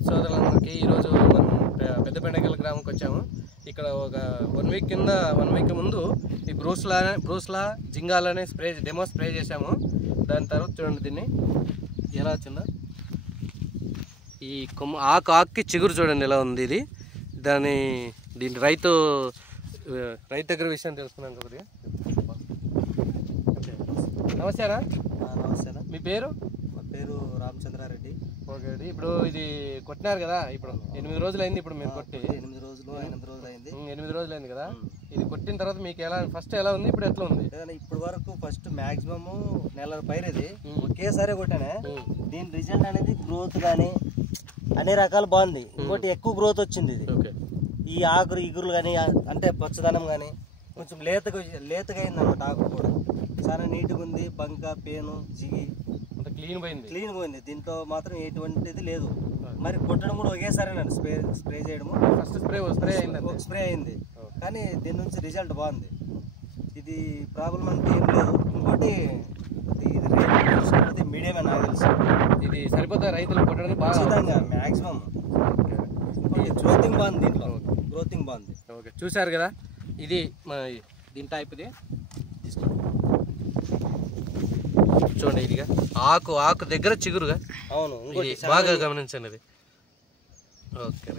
రైతు సోదరులందరికీ ఈరోజు మనం పెద్దపెండగల గ్రామంకి వచ్చాము. ఇక్కడ ఒక 1 వీక్ ముందు ఈ బ్రూస్లా జింగాలనే డెమో స్ప్రే చేసాము. దాని తర్వాత చూడండి దీన్ని ఎలా వచ్చిందో. ఈ కొమ్మ ఆకుకి చిగురు చూడండి ఎలా ఉంది. ఇది దీని రైతు దగ్గర విషయం తెలుసుకున్నాం కొద్దిగా. నమస్తేనా? నమస్తేనా. మీ పేరు? మా పేరు రామచంద్రారెడ్డి. ఓకే అండి. ఇప్పుడు ఇది కొట్టినారు కదా, ఇప్పుడు 8 రోజులు అయింది. ఇప్పుడు మీరు కొట్టి 8 రోజులు అయింది. 8 రోజులు అయింది కదా. ఇది కొట్టిన తర్వాత మీకు ఫస్ట్ ఎలా ఉంది, ఇప్పుడు ఎట్లా ఉంది? ఇప్పటి వరకు ఫస్ట్ మాక్సిమం నెల పైరు ఒకేసారి కొట్టానే. దీని రిజల్ట్ అనేది గ్రోత్ కానీ అన్ని రకాలు బాగుంది. ఇంకోటి ఎక్కువ గ్రోత్ వచ్చింది. ఇది ఈ ఆకులు ఇగురులు కానీ అంటే పచ్చదనం కానీ కొంచెం లేతగా అయింది అన్నమాట. ఆకు కూడా చాలా నీట్గా ఉంది. బంక పేను జిగి క్లీన్ పోయింది. దీంట్లో మాత్రం ఎటువంటిది లేదు. మరి కొట్టడం కూడా ఒకేసారి నన్ను స్ప్రే చేయడము. ఫస్ట్ స్ప్రే అయింది కానీ దీని నుంచి రిజల్ట్ బాగుంది. ఇది ప్రాబ్లం అంటే ఏం లేదు. ఇంకోటి ఇది మీడియమే నాకు తెలుసు. ఇది సరిపోతుంది రైతులు కొట్టడానికి ఖచ్చితంగా మ్యాక్సిమం. గ్రోతింగ్ బాగుంది. దీంట్లో గ్రోతింగ్ బాగుంది. ఓకే, చూసారు కదా. ఇది దీని టైప్ది చూడండి. ఇదిగా ఆకు దగ్గర చిగురుగా. అవును, బాగా గమనించండి ఇది. ఓకే.